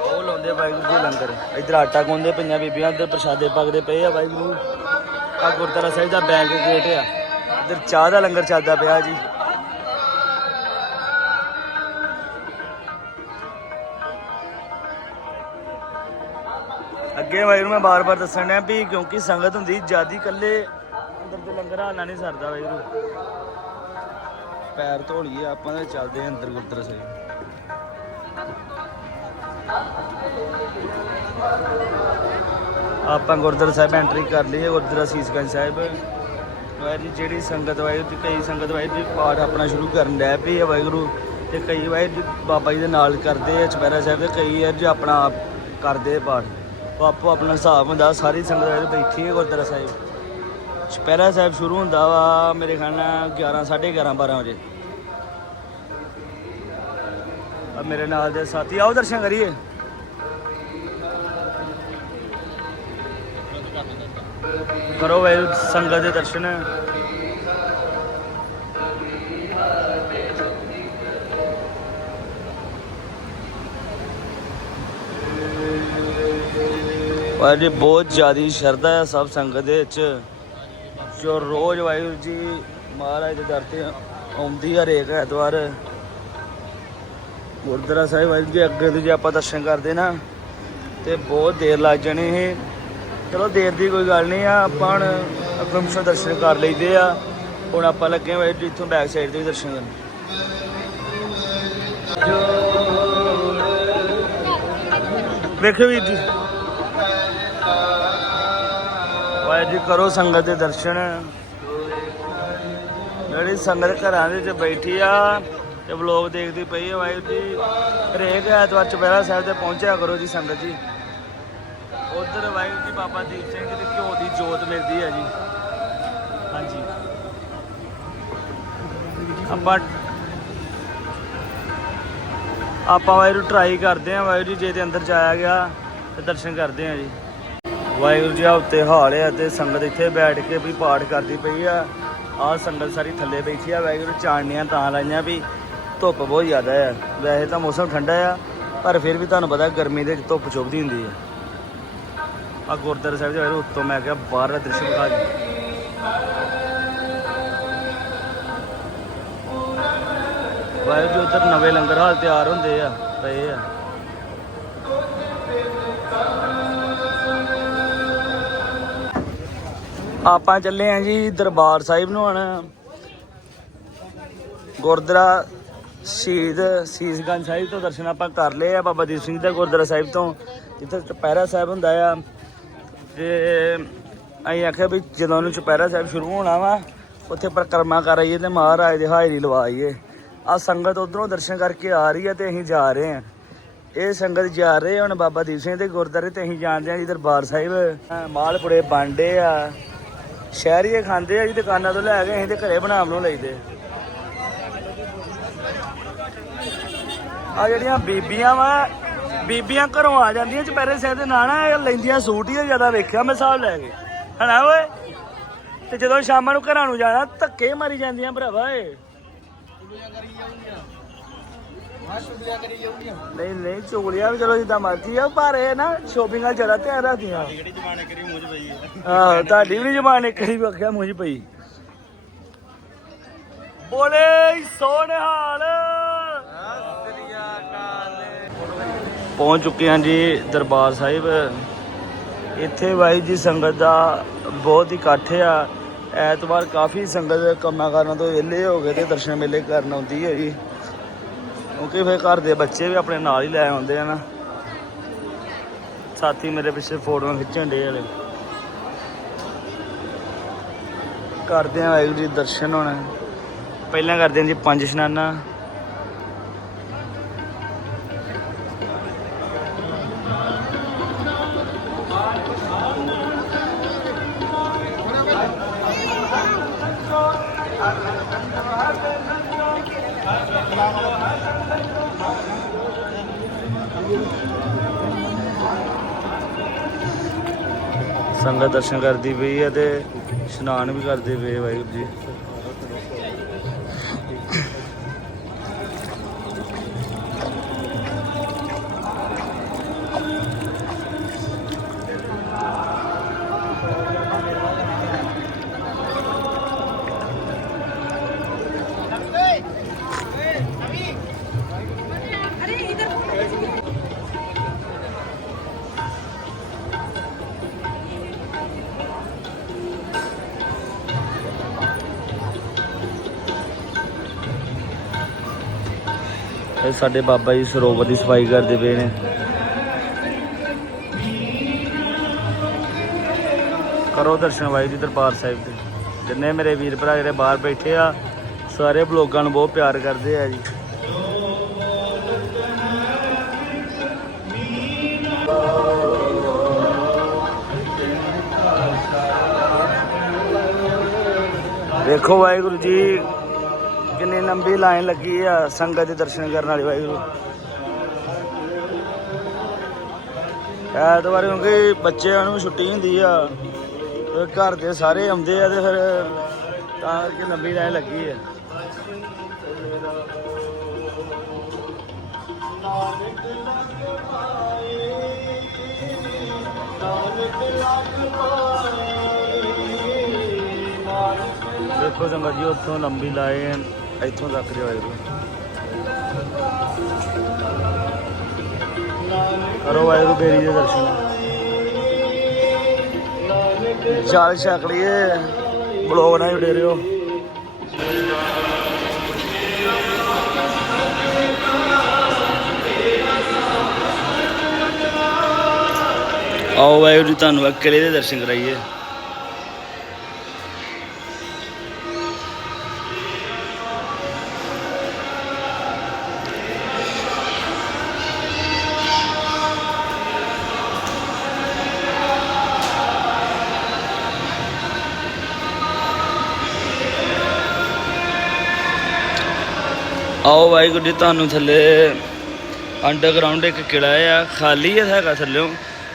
ਉਹ ਲਾਉਂਦੇ ਆ ਵਾਹਿਗੁਰੂ ਜੀ ਲੰਗਰ। ਇੱਧਰ ਆਟਾ ਗੁੰਨਦੇ ਪਈਆਂ ਬੀਬੀਆਂ, ਇੱਧਰ ਪ੍ਰਸ਼ਾਦੇ ਭਗਦੇ ਪਏ ਆ ਵਾਹਿਗੁਰੂ। ਆ ਗੁਰਦੁਆਰਾ ਸਾਹਿਬ ਦਾ ਬੈਂਕ ਗੇਟ ਆ। ਇੱਧਰ ਚਾਹ ਦਾ ਲੰਗਰ ਚੱਲਦਾ ਪਿਆ ਜੀ। ਅੱਗੇ ਵਾਹਿਗੁਰੂ ਮੈਂ ਬਾਰ-ਬਾਰ ਦੱਸਣ ਡਿਆ ਵੀ ਕਿਉਂਕਿ ਸੰਗਤ ਹੁੰਦੀ, ਜਿਆਦੀ ਇਕੱਲੇ ਅੰਦਰ ਤੇ ਲੰਗਰ ਹਾਲਣਾ ਨਹੀਂ ਸਰਦਾ ਵਾਹਿਗੁਰੂ। ਪੈਰ ਧੋ ਲਈਏ ਆਪਾਂ ਤਾਂ ਚੱਲਦੇ ਆਂ ਅੰਦਰ ਗੁਰਦੁਆਰਾ ਸਾਹਿਬ। ਆਪਾਂ ਗੁਰਦੁਆਰਾ ਸਾਹਿਬ ਐਂਟਰੀ ਕਰ ਲਈਏ ਗੁਰਦੁਆਰਾ ਸੀਸਗੰਜ ਸਾਹਿਬ। ਵਾਹਿਗੁਰੂ ਜੀ, ਜਿਹੜੀ ਸੰਗਤ, ਵਾਹਿਗੁਰੂ ਜੀ, ਕਈ ਸੰਗਤ, ਵਾਹਿਗੁਰੂ ਜੀ, ਪਾਠ ਆਪਣਾ ਸ਼ੁਰੂ ਕਰਨ ਡੈ ਪਈ ਆ ਵਾਹਿਗੁਰੂ। ਤੇ ਕਈ ਵਾਹਿਗੁਰੂ ਜੀ, ਬਾਬਾ ਜੀ ਦੇ ਨਾਲ ਕਰਦੇ ਆ, ਚੁਪਹਿਰਾ ਸਾਹਿਬ ਤੇ ਕਈ ਆ ਜੋ ਆਪਣਾ ਆਪ ਕਰਦੇ ਆ ਪਾਠ। ਉਹ ਆਪੋ ਆਪਣਾ ਹਿਸਾਬ ਹੁੰਦਾ, ਸਾਰੀ ਸੰਗਤ ਵਾਹਿਗੁਰੂ ਬੈਠੀ ਹੈ ਗੁਰਦੁਆਰਾ ਸਾਹਿਬ। ਚੁਪਹਿਰਾ ਸਾਹਿਬ ਸ਼ੁਰੂ ਹੁੰਦਾ ਵਾ ਮੇਰੇ ਖਿਆਲ ਨਾਲ 11 11:30 12 ਵਜੇ। ਆ ਮੇਰੇ ਨਾਲ ਦੇ ਸਾਥੀ, ਆਓ ਦਰਸ਼ਨ ਕਰੀਏ। ਕਰੋ ਵੇ ਸੰਗਤ ਦੇ ਦਰਸ਼ਨ। ਪਰ ਬਹੁਤ ਜ਼ਿਆਦਾ ਸ਼ਰਧਾ ਹੈ ਸਭ ਸੰਗਤ ਦੇ ਵਿੱਚ। ਜੋ ਰੋਜ਼ ਵਾਹਿਗੁਰੂ ਜੀ ਮਹਾਰਾਜ ਦੇ ਦਰ ਤੇ ਆਉਂਦੀ ਆ ਹਰੇਕ ਐਤਵਾਰ, ਗੁਰਦੁਆਰਾ ਸਾਹਿਬ ਵਾਹਿਗੁਰੂ ਜੀ ਅੱਗੇ ਤੋਂ ਜੇ ਆਪਾਂ ਦਰਸ਼ਨ ਕਰਦੇ ਨਾ, ਤੇ ਬਹੁਤ ਦੇਰ ਲੱਗ ਜਾਣੀ ਇਹ ਚਲੋ ਦੇਰ ਦੀ ਕੋਈ ਗੱਲ ਨਹੀਂ ਆ, ਆਪਾਂ ਹੁਣ ਅੱਗੋਂ ਪਿੱਛੋਂ ਦਰਸ਼ਨ ਕਰ ਲਈਦੇ ਆ। ਹੁਣ ਆਪਾਂ ਲੱਗੇ ਵਾਹਿਗੁਰੂ ਜੀ ਇੱਥੋਂ ਬੈਕ ਸਾਈਡ ਤੇ ਵੀ ਦਰਸ਼ਨ ਕਰਨ। ਵੇਖੋ ਵੀਰ ਜੀ। ਜੀ ਕਰੋ ਸੰਗਤ ਦੇ ਦਰਸ਼ਨ। ਜਿਹੜੀ ਸੰਗਤ ਘਰਾਂ ਦੇ ਵਿੱਚ ਬੈਠੀ ਆ ਤੇ ਵਲੋਗ ਦੇਖਦੀ ਪਈ ਆ ਵਾਹਿਗੁਰੂ ਜੀ, ਹਰੇਕ ਐਤਵਾਰ ਚੁਪਹਿਰਾ ਸਾਹਿਬ ਤੇ ਪਹੁੰਚਿਆ ਕਰੋ ਜੀ ਸੰਗਤ ਜੀ। ਉਧਰ ਵਾਹਿਗੁਰੂ ਜੀ ਬਾਬਾ ਦੀਪ ਸਿੰਘ ਜੀ ਦੀ ਘਿਓ ਦੀ ਜੋਤ ਮਿਲਦੀ ਹੈ ਜੀ। ਹਾਂਜੀ। ਆਪਾਂ ਆਪਾਂ ਵਾਹਿਗੁਰੂ ਟਰਾਈ ਕਰਦੇ ਆਂ ਵਾਹਿਗੁਰੂ ਜੀ, ਜੇ ਦੇ ਅੰਦਰ ਜਾਇਆ ਗਿਆ ਤੇ ਦਰਸ਼ਨ ਕਰਦੇ ਆਂ ਜੀ। ਵਾਹਿਗੁਰੂ ਜੀ ਆ ਉੱਤੇ ਹਾਲ ਆ ਤੇ ਸੰਗਤ ਇੱਥੇ ਬੈਠ ਕੇ ਵੀ ਪਾਠ ਕਰਦੀ ਪਈ ਆ। ਆ ਸੰਗਤ ਸਾਰੀ ਥੱਲੇ ਬੈਠੀ ਆ, ਵਾਹਿਗੁਰੂ ਚਾਣਨੀਆਂ ਤਾਂ ਲਾਈਆਂ ਵੀ ਧੁੱਪ ਬਹੁਤ ਜ਼ਿਆਦਾ ਆ। ਵੈਸੇ ਤਾਂ ਮੌਸਮ ਠੰਡਾ ਆ, ਪਰ ਫਿਰ ਵੀ ਤੁਹਾਨੂੰ ਪਤਾ ਗਰਮੀ ਦੇ ਵਿੱਚ ਧੁੱਪ ਚੁੱਭਦੀ ਹੁੰਦੀ ਆ। ਆ ਗੁਰਦੁਆਰਾ ਸਾਹਿਬ ਦੇ ਵਾਹਿਗੁਰੂ, ਉੱਤੋਂ ਮੈਂ ਕਿਹਾ ਬਾਹਰ ਦਾ ਦ੍ਰਿਸ਼ ਵਿਖਾ ਜੀ ਵਾਹਿਗੁਰੂ ਜੀ ਉੱਧਰ ਨਵੇਂ ਲੰਗਰ ਹਾਲ ਤਿਆਰ ਹੁੰਦੇ ਆ, ਪਏ ਆ। ਆਪਾਂ ਚੱਲੇ ਆਂ ਜੀ ਦਰਬਾਰ ਸਾਹਿਬ ਨੂੰ ਹੁਣ। ਗੁਰਦੁਆਰਾ ਸ਼ਹੀਦ ਸੀਸਗੰਜ ਸਾਹਿਬ ਤੋਂ ਦਰਸ਼ਨ ਆਪਾਂ ਕਰ ਲਏ ਆ, ਬਾਬਾ ਦੀਪ ਸਿੰਘ ਦਾ ਗੁਰਦੁਆਰਾ ਸਾਹਿਬ ਤੋਂ। ਜਿੱਥੇ ਚੁਪਹਿਰਾ ਸਾਹਿਬ ਹੁੰਦਾ ਆ। ਤੇ ਅਸੀਂ ਆਖਿਆ ਵੀ ਜਦੋਂ ਨੂੰ ਚੁਪਹਿਰਾ ਸਾਹਿਬ ਸ਼ੁਰੂ ਹੋਣਾ ਵਾ, ਉੱਥੇ ਪਰਿਕਰਮਾ ਕਰ ਆਈਏ ਤੇ ਮਹਾਰਾਜ ਦੀ ਹਾਜ਼ਰੀ ਲਵਾਈਏ ਆ ਸੰਗਤ ਉਧਰੋਂ ਦਰਸ਼ਨ ਕਰਕੇ ਆ ਰਹੀ ਹੈ ਤੇ ਅਸੀਂ ਜਾ ਰਹੇ ਹਾਂ ਇਹ ਸੰਗਤ ਜਾ ਰਹੇ ਹੁਣ ਬਾਬਾ ਦੀਪ ਸਿੰਘ ਦੇ ਗੁਰਦੁਆਰੇ ਤੇ ਅਸੀਂ ਜਾਣਦੇ ਹਾਂ ਜੀ ਦਰਬਾਰ ਸਾਹਿਬ। ਮਾਲਪੁਰੇ ਬਾਂਡੇ ਆ। ਸ਼ਹਿਰੀਏ ਖਾਂਦੇ ਆ ਜੀ ਦੁਕਾਨਾਂ ਤੋਂ ਲੈ ਕੇ ਅਸੀਂ ਤੇ ਘਰੇ ਬਣਾ ਬਣਾਉ ਲਈਦੇ। ਆ ਜਿਹੜੀਆਂ ਬੀਬੀਆਂ ਵਾ, ਬੀਬੀਆਂ ਘਰੋਂ ਆ ਜਾਂਦੀਆਂ ਚੁਪਹਿਰੇ ਸਿਰ ਦੇ ਨਾਲ ਨਾ ਲੈਂਦੀਆਂ ਸੂਟ ਹੀ ਜ਼ਿਆਦਾ ਵੇਖਿਆ ਮੈਂ ਹਿਸਾਬ ਲੈ ਕੇ। ਹਨਾ ਓਏ? ਤੇ ਜਦੋਂ ਸ਼ਾਮਾਂ ਨੂੰ ਘਰਾਂ ਨੂੰ ਜਾਣਾ, ਧੱਕੇ ਮਾਰੀ ਜਾਂਦੀਆਂ ਭਰਾਵਾ ਏ ਨਹੀਂ ਨਹੀਂ, ਚੁਗਲੀਆਂ ਵੀ ਚਲੋ ਜਿੱਦਾਂ ਮਰਜ਼ੀ ਆ, ਪਰ ਇਹ ਨਾ ਸ਼ੋਪਿੰਗ ਨਾਲ ਜ਼ਿਆਦਾ ਧਿਆਨ ਰੱਖਦੀਆਂ। ਜਿਹੜੀ ਜਮਾਨੇ ਕਰੀ ਮੂੰਹ ਚ ਪਈ ਹੈ ਤੁਹਾਡੀ ਵੀ ਜ਼ਬਾਨ ਇੱਕ ਹੀ ਵਖਿਆ, ਮੂੰਹ 'ਚ ਪਈ। ਬੋਲੇ ਸੋਨਹਾਲ ਪਹੁੰਚ ਚੁੱਕੇ ਹਾਂ ਜੀ ਦਰਬਾਰ ਸਾਹਿਬ। ਇੱਥੇ ਬਾਈ ਜੀ ਸੰਗਤ ਦਾ ਬਹੁਤ ਹੀ ਇਕੱਠ ਆ। ਐਤਵਾਰ ਕਾਫੀ ਸੰਗਤ ਕੰਮਾਂ ਕਾਰਾਂ ਤੋਂ ਵਿਹਲੇ ਹੋ ਗਏ ਤੇ ਦਰਸ਼ਨ ਮੇਲੇ ਕਰਨ ਆਉਂਦੀ ਹੈ ਜੀ। ਕਿਉਂਕਿ ਫਿਰ ਘਰ ਦੇ ਬੱਚੇ ਵੀ ਆਪਣੇ ਨਾਲ ਹੀ ਲੈ ਆਉਂਦੇ ਆ ਨਾ। ਸਾਥੀ ਮੇਰੇ ਪਿੱਛੇ ਫੋਟੋਆਂ ਖਿੱਚਣ ਡੇ ਹਲੇ। ਕਰਦੇ ਆ ਵਾਹਿਗੁਰੂ ਜੀ ਦੇ ਦਰਸ਼ਨ ਹੁਣ। ਪਹਿਲਾਂ ਕਰਦੇ ਹਾਂ ਜੀ ਪੰਜ ਇਸ਼ਨਾਨਾਂ। ਸੰਗਤ ਦਰਸ਼ਨ ਕਰਦੀ ਪਈ ਹੈ ਤੇ ਇਸ਼ਨਾਨ ਵੀ ਕਰਦੇ ਪਏ ਵਾਹਿਗੁਰੂ ਜੀ। ਸਾਡੇ ਬਾਬਾ ਜੀ ਸਰੋਵਰ ਦੀ ਸਫ਼ਾਈ ਕਰਦੇ ਪਏ ਨੇ। ਕਰੋ ਦਰਸ਼ਨ ਵਾਹਿਗੁਰੂ ਜੀ ਦਰਬਾਰ ਸਾਹਿਬ ਦੇ। ਜਿੰਨੇ ਮੇਰੇ ਵੀਰ ਭਰਾ ਜਿਹੜੇ ਬਾਹਰ ਬੈਠੇ ਆ, ਸਾਰੇ ਬਲੋਗਾਂ ਨੂੰ ਬਹੁਤ ਪਿਆਰ ਕਰਦੇ ਆ ਜੀ। ਦੇਖੋ ਵਾਹਿਗੁਰੂ ਜੀ ਕਿੰਨੀ ਲੰਬੀ ਲਾਈਨ ਲੱਗੀ ਆ ਸੰਗਤ ਦੇ ਦਰਸ਼ਨ ਕਰਨ ਵਾਲੀ ਵਾਹਿਗੁਰੂ। ਐਤਵਾਰ ਕਿਉਂਕਿ ਬੱਚਿਆਂ ਨੂੰ ਛੁੱਟੀ ਹੁੰਦੀ ਆ ਘਰ ਦੇ ਸਾਰੇ ਆਉਂਦੇ ਆ ਤੇ ਫਿਰ ਤਾਂ ਕਰਕੇ ਲੰਬੀ ਲਾਈਨ ਲੱਗੀ ਆ। ਦੇਖੋ ਸੰਗਤ ਜੀ, ਉੱਥੋਂ ਲੰਬੀ ਲਾਈਨ ਇੱਥੋਂ ਤੱਕ ਜੋ ਆਏ ਕਰੋ ਵਾਹਿਗੁਰੂ ਬੇਰੀ ਦੇ ਦਰਸ਼ਨ। ਚਾਲ ਛਕ ਲਈਏ ਬਲੋਗ ਨਾ ਜੁੜੇ ਰਿਓ ਆਓ ਵਾਹਿਗੁਰੂ ਜੀ, ਤੁਹਾਨੂੰ ਕਿਲੇ ਦੇ ਦਰਸ਼ਨ ਕਰਾਈਏ। ਆਓ ਵਾਹਿਗੁਰੂ ਜੀ, ਤੁਹਾਨੂੰ ਥੱਲੇ ਅੰਡਰਗਰਾਉਂਡ ਇੱਕ ਕਿਲਾ ਆ, ਖਾਲੀ ਹੈ ਹੈਗਾ ਥੱਲਿਓਂ।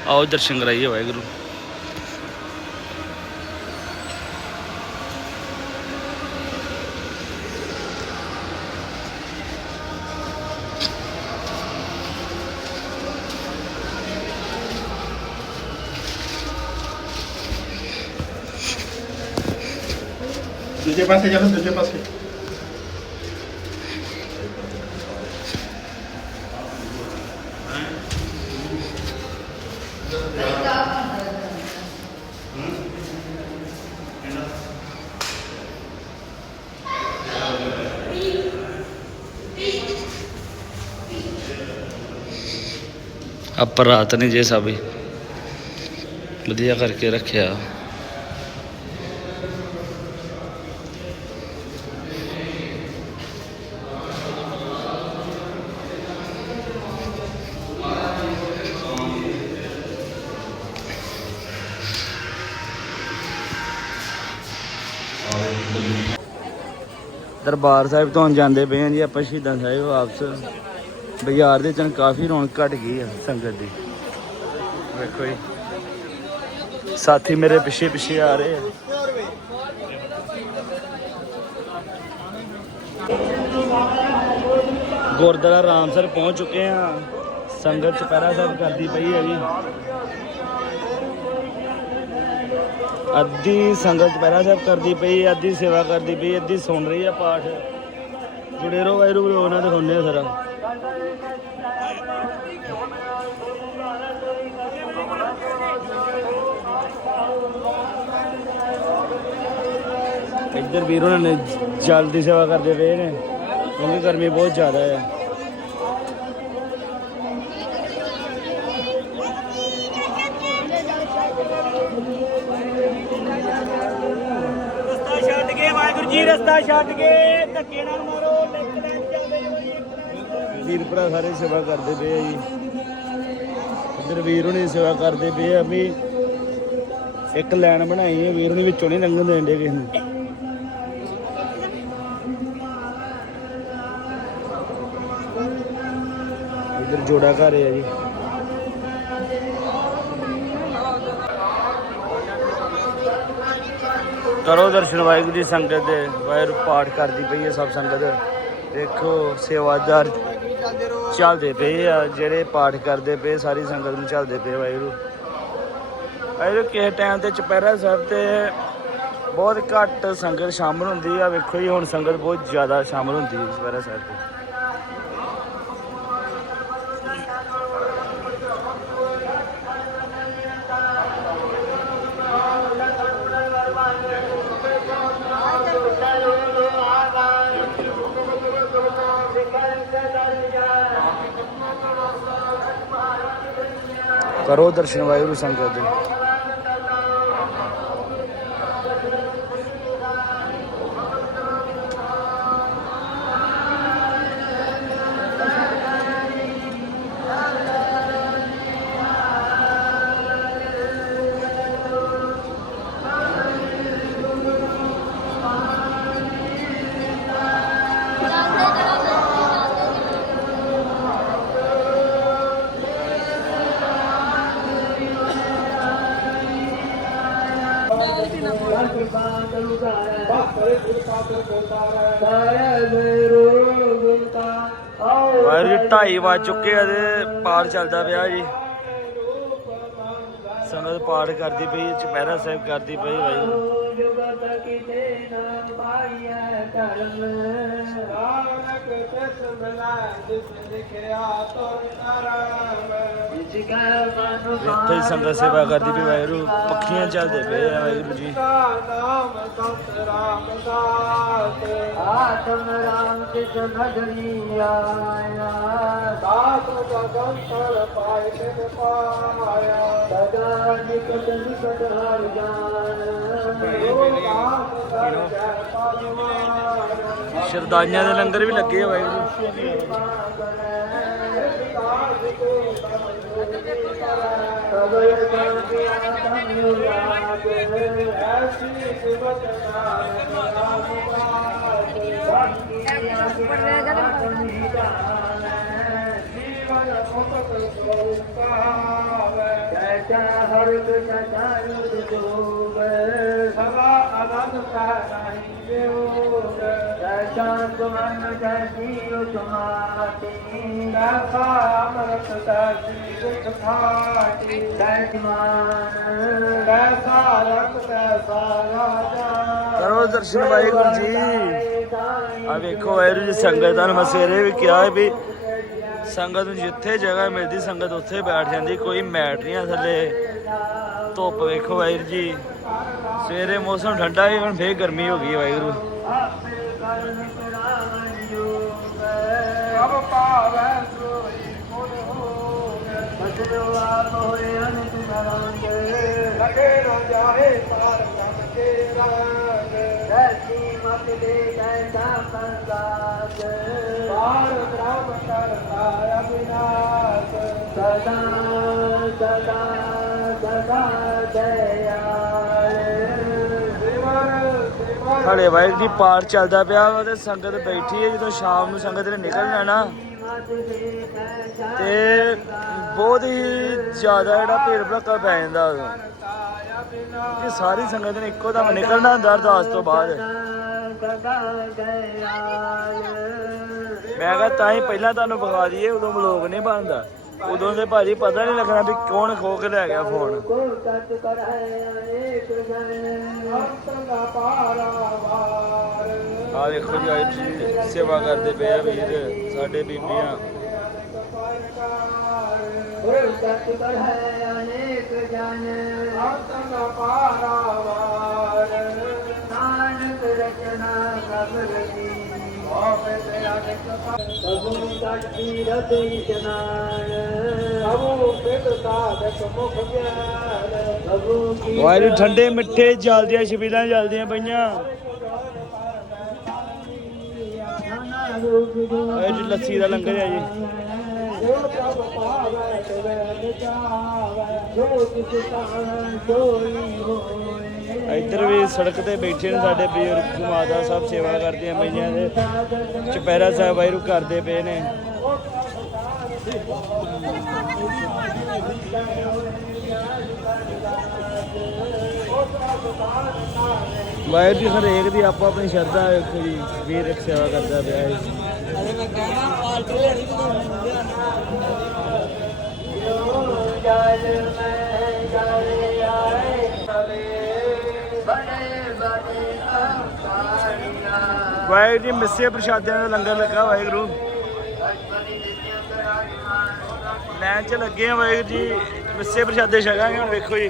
ਆਓ ਦਰਸ਼ਨ ਕਰਾਈਏ ਵਾਹਿਗੁਰੂ। ਦੂਜੇ ਪਾਸੇ ਜਾਓ ਦੂਜੇ ਪਾਸੇ। ਆਪਾਂ ਰਾਤ ਨੇ ਜੇ ਸਭ ਵਧੀਆ ਕਰਕੇ ਰੱਖਿਆ। ਦਰਬਾਰ ਸਾਹਿਬ ਤੋਂ ਜਾਂਦੇ ਪਏ ਹਾਂ ਜੀ, ਆਪਾਂ ਸ਼ਹੀਦਾਂ ਸਾਹਿਬ ਵਾਪਸ। ਬਾਜ਼ਾਰ ਦੇ ਚਨ ਕਾਫੀ ਰੌਣਕ ਘਟ ਗਈ ਆ ਸੰਗਤ ਦੀ। ਵੇਖੋ ਜੀ। ਸਾਥੀ ਮੇਰੇ ਪਿੱਛੇ ਪਿੱਛੇ ਆ ਰਹੇ ਆ। ਗੁਰਦੁਆਰਾ ਰਾਮਸਰ ਪਹੁੰਚ ਚੁੱਕੇ ਆ। ਸੰਗਤ ਚੁਪਹਿਰਾ ਸਾਹਿਬ ਕਰਦੀ ਪਈ ਹੈ ਜੀ। ਅੱਧੀ ਸੰਗਤ ਚੁਪਹਿਰਾ ਸਾਹਿਬ ਕਰਦੀ ਪਈ, ਅੱਧੀ ਸੇਵਾ ਕਰਦੀ ਪਈ, ਅੱਧੀ ਸੁਣ ਰਹੀ ਆ ਪਾਠ। ਜੁੜੇ ਰਹੋ ਵਾਹਿਗੁਰੂ ਉਹਨਾਂ ਦੇ ਹੁੰਨੇ ਸਾਰਾ। ਇੱਧਰ ਵੀਰ ਉਹਨਾਂ ਨੇ ਜਲ ਦੀ ਸੇਵਾ ਕਰਦੇ ਪਏ ਨੇ। ਕਿਉਂਕਿ ਗਰਮੀ ਬਹੁਤ ਜ਼ਿਆਦਾ ਹੈ ਰਸਤਾ ਛੱਡ ਕੇ, ਧੱਕੇ ਨਾਲ ਮਾਰੋ। ਵੀਰ ਭਰਾ ਸਾਰੇ ਸੇਵਾ ਕਰਦੇ ਪਏ ਆ ਜੀ। ਇੱਧਰ ਵੀਰ ਹੁਣੀ ਸੇਵਾ ਕਰਦੇ ਪਏ ਆ ਵੀ ਇੱਕ ਲਾਈਨ ਬਣਾਈ ਹੈ ਵੀਰ ਨੂੰ ਵਿੱਚੋਂ ਨਹੀਂ ਲੰਘਣ ਦੇਣ ਦੇ ਕਿਸੇ ਨੂੰ। ਇੱਧਰ ਜੋੜਾ ਘਰ ਹੈ ਜੀ। ਕਰੋ ਦਰਸ਼ਨ ਵਾਹਿਗੁਰੂ ਜੀ ਸੰਗਤ ਦੇ, ਵਾਹਿਗੁਰੂ ਪਾਠ ਕਰਦੀ ਪਈ ਹੈ ਸਭ ਸੰਗਤ। ਦੇਖੋ ਸੇਵਾਦਾਰ ਚੱਲਦੇ ਪਏ ਆ, ਜਿਹੜੇ ਪਾਠ ਕਰਦੇ ਪਏ, ਸਾਰੀ ਸੰਗਤ ਨੂੰ ਚੱਲਦੇ ਪਏ ਵਾਹਿਗੁਰੂ। ਵਾਹਿਗੁਰੂ, ਕਿਸੇ ਟਾਈਮ ਤੇ ਚੁਪਹਿਰਾ ਸਾਹਿਬ ਤੇ ਬਹੁਤ ਘੱਟ ਸੰਗਤ ਸ਼ਾਮਲ ਹੁੰਦੀ ਆ। ਵੇਖੋ ਜੀ, ਹੁਣ ਸੰਗਤ ਬਹੁਤ ਜ਼ਿਆਦਾ ਸ਼ਾਮਲ ਹੁੰਦੀ ਹੈ ਚੁਪਹਿਰਾ ਸਾਹਿਬ ਤੇ। ਕਰੋ ਦਰਸ਼ਨ ਵਾਹਿਗੁਰੂ ਸੰਗਤ ਵਾਹਿਗੁਰੂ ਜੀ ਢਾਈ ਵੱਜ ਚੁੱਕੇ ਆ ਤੇ ਪਾਠ ਚੱਲਦਾ ਪਿਆ ਜੀ। ਸੰਗਤ ਪਾਠ ਕਰਦੀ ਪਈ ਚੁਪਹਿਰਾ ਸਾਹਿਬ ਕਰਦੀ ਪਈ ਵਾਹਿਗੁਰੂ। ਇੱਥੇ ਹੀ ਸੰਗਤ ਸੇਵਾ ਕਰਦੀ ਪਈ ਵਾਹਿਗੁਰੂ ਪੱਖੀਆਂ ਚੱਲਦੇ ਪਏ ਆ ਵਾਹਿਗੁਰੂ ਜੀ ਆਤਮ ਰਾਮ ਸਿਧ ਨਗਰੀ ਆਇਆ ਦਾਤ ਗਗਨ ਤਲ ਪਾਇ ਤੇ ਪਾਇਆ ਸਦਾ ਨਿਕਟ ਨਿਕਟ ਹਰ ਜਾਨ ਸ਼ਰਦਾਈਆਂ ਦੇ ਲੰਗਰ ਵੀ ਲੱਗੇ ਹੋਏ ਵਾਹਿਗੁਰੂ। ਹਰ ਕਾ ਚਾਰੂ ਜੋਗ ਸਦਾ ਆਨੰਦ ਕਹਿ ਦੇਵ ਐਸਾ ਤੁਮਨ ਜੈ ਜੀਉ ਤੁਮਾਤੀ ਐਸਾ ਅਮਰਤ ਦਾਸੀ ਦੁਖ ਖਾਤੀ ਸੈਜਮਾਨ ਐਸਾ ਰਤ ਕਰੋ ਦਰਸ਼ਨ ਵਾਹਿਗੁਰੂ ਜੀ। ਆ ਵੇਖੋ ਵਾਹਿਗੁਰੂ ਜੀ ਸੰਗਤਾਂ ਨੂੰ ਮੈਂ ਸਵੇਰੇ ਵੀ ਕਿਹਾ ਵੀ ਸੰਗਤ ਨੂੰ ਜਿੱਥੇ ਜਗ੍ਹਾ ਮਿਲਦੀ ਸੰਗਤ ਉੱਥੇ ਬੈਠ ਜਾਂਦੀ, ਕੋਈ ਮੈਟ ਨਹੀਂ ਆ ਥੱਲੇ। ਧੁੱਪ ਵੇਖੋ ਵਾਹਿਗੁਰੂ ਜੀ। ਸਵੇਰੇ ਮੌਸਮ ਠੰਡਾ ਸੀ, ਹੁਣ ਫੇਰ ਗਰਮੀ ਹੋ ਗਈ ਵਾਹਿਗੁਰੂ। ਅਬ ਪਾਵੈ ਸੋਈ ਮੁਨ ਹੋਵੇ ਲਗੇ ਨਾ ਜਾਏ ਪਾਰ ਕੰਮ ਕੇ ਰੰਗ ਐਸੀ ਮਤ ਦੇ ਜੈਸਾ ਸੰਸਾਰ ਪਾਰ ਬ੍ਰਹਮ ਕਰਤਾ ਅਬਿਨਾਸ਼ ਸਦਾ ਸਦਾ ਸਦਾ ਦਇਆਲ ਸਾਡੇ ਵਾਹਿਗੁਰੂ ਜੀ ਪਾਠ ਚੱਲਦਾ ਪਿਆ ਵਾ ਤੇ ਸੰਗਤ ਬੈਠੀ ਹੈ ਜਦੋਂ ਸ਼ਾਮ ਨੂੰ ਸੰਗਤ ਨੇ ਨਿਕਲਣਾ ਨਾ। ਤੇ ਬਹੁਤ ਹੀ ਜ਼ਿਆਦਾ ਜਿਹੜਾ ਭੀੜ ਭੜੱਕਾ ਪੈ ਜਾਂਦਾ ਉਦੋਂ ਕਿ ਸਾਰੀ ਸੰਗਤ ਨੇ ਇੱਕੋ ਦਮ ਨਿਕਲਣਾ ਹੁੰਦਾ ਅਰਦਾਸ ਤੋਂ ਬਾਅਦ। ਮੈਂ ਕਿਹਾ ਤਾਂ ਹੀ ਪਹਿਲਾਂ ਤੁਹਾਨੂੰ ਵਿਖਾ ਦਈਏ, ਉਦੋਂ ਬਲੌਗ ਨਹੀਂ ਬਣਦਾ। ਉਦੋਂ ਦੇ ਭਾਜੀ ਪਤਾ ਨਹੀਂ ਲੱਗਣਾ ਵੀ ਕੌਣ ਖੋ ਕੇ ਲੈ ਗਿਆ ਫੋਨ। ਆ ਵੇਖੋ ਜੀ, ਅੱਜ ਸੇਵਾ ਕਰਦੇ ਪਏ ਆ ਵੀਰ, ਸਾਡੇ ਬੀਬੀਆਂ। ਅਨੇਕ ਜਨ ਆਤਮ ਪਾਰਾਵਾਰ ਨਾਨਕ ਰਚਨਾ ਕਬਰ ਦੀ ਸਭੂ ਕੱਟੀ ਰਤਿ ਇਸ਼ਨਾਨ ਸਭੂ ਪਿਤ ਸਾਧਕ ਮੁਖ ਗਿਆਨ ਸਭੂ ਕੀ ਵਾਹਿਗੁਰੂ, ਠੰਡੇ ਮਿੱਠੇ ਜਲਦੀਆਂ ਸ਼ਬੀਲਾਂ ਜਲਦੀਆਂ ਪਈਆਂ। ਇਹ ਜੀ, ਲੱਸੀ ਦਾ ਲੰਗਰ ਹੈ ਜੀ। ਜੋ ਪ੍ਰਭ ਪਾਵੈ ਤਿਵੈ ਨਿਚਾਵੈ ਜੋ ਤਿਸ ਤਾਰਨ ਸੋਈ ਹੋਏ ਇੱਧਰ ਵੀ ਸੜਕ ਤੇ ਬੈਠੇ ਨੇ ਸਾਡੇ ਬਜ਼ੁਰਗ ਮਾਤਾ ਸਾਹਿਬ ਸੇਵਾ ਕਰਦੇ ਆ ਪਈਆਂ ਦੇ। ਚੁਪਹਿਰਾ ਸਾਹਿਬ ਵਾਹਿਰੂ ਕਰਦੇ ਪਏ ਨੇ। ਵਾਹਿਗੁਰੂ ਜੀ ਹਰੇਕ ਦੀ ਆਪੋ ਆਪਣੀ ਸ਼ਰਧਾ ਵੇਖੋ ਜੀ ਵੀਰ ਸੇਵਾ ਕਰਦਾ ਪਿਆ ਹੈ। ਜਲ ਮੈਂ ਜਲ ਆਏ ਤਲੇ ਬੜੇ ਬੜੇ ਅੰਕਾਰੀਆਂ ਵਾਹਿਗੁਰੂ ਜੀ, ਮਿੱਸੇ ਪ੍ਰਸ਼ਾਦਿਆਂ ਦਾ ਲੰਗਰ ਲੱਗਾ ਵਾਹਿਗੁਰੂ। ਲੈਣ ਚ ਲੱਗੇ ਆ ਵਾਹਿਗੁਰੂ ਜੀ, ਮਿੱਸੇ ਪ੍ਰਸ਼ਾਦੇ ਛਕਾਂਗੇ, ਹੁਣ ਵੇਖੋ ਜੀ।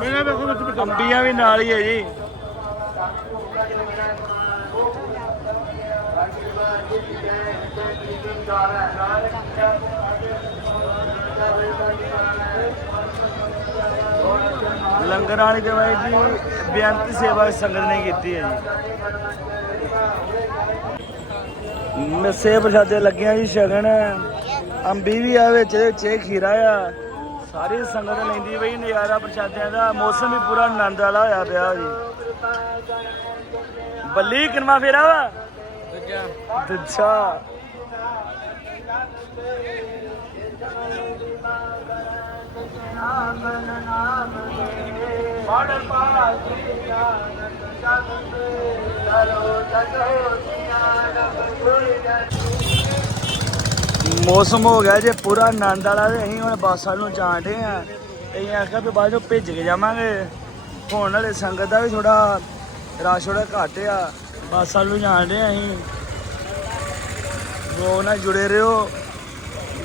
ਮੇਰਾ ਵੇਖੋ ਵਿੱਚ ਅੰਬੀਆਂ ਵੀ ਨਾਲ ਹੀ ਹੈ ਜੀ। ਲੰਗਰ ਵਾਲੀ ਵਾਹਿਗੁਰੂ ਜੀ ਬੇਅੰਤ ਸੇਵਾ ਸੰਗਤ ਨੇ ਕੀਤੀ ਹੈ ਜੀ। ਮਿੱਸੇ ਪ੍ਰਸ਼ਾਦੇ ਲੱਗਿਆ ਜੀ ਛਕਣ ਅੰਬੀ ਵੀ ਆ ਵਿੱਚ ਇਹ ਖੀਰਾ ਆ। ਸਾਰੀ ਸੰਗਤ ਲੈਂਦੀ ਬਈ ਨਜ਼ਾਰਾ ਪ੍ਰਸ਼ਾਦਿਆਂ ਦਾ। ਮੌਸਮ ਵੀ ਪੂਰਾ ਆਨੰਦ ਵਾਲਾ ਹੋਇਆ ਪਿਆ ਜੀ। ਬੱਲੀ ਕਿਨਵਾ ਫੇਰਾ ਵਾ? ਦੂਜਾ। ਪੜ ਪਾਜੀ ਨਾਨਕ ਜਗਤ ਕਰੋ ਜਗੋ ਸਿਆਨਕ ਗੁਰ ਜਨ ਮੌਸਮ ਹੋ ਗਿਆ ਜੇ ਪੂਰਾ ਆਨੰਦ ਵਾਲਾ ਤੇ ਅਸੀਂ ਹੁਣ ਬੱਸ ਵੱਲ ਨੂੰ ਜਾਣਦੇ ਆ ਅਸੀਂ ਆਖਿਆ ਵੀ ਬਾਅਦ ਚੋਂ ਭਿੱਜ ਕੇ ਜਾਵਾਂਗੇ। ਹੁਣ ਵਾਲੇ ਸੰਗਤ ਦਾ ਵੀ ਥੋੜਾ ਰਸ਼ ਥੋੜਾ ਘੱਟ ਆ। ਬੱਸ ਵੱਲ ਨੂੰ ਜਾਣਦੇ ਆ ਅਸੀਂ। ਲੋਕ ਨਾਲ ਜੁੜੇ ਰਹੋ।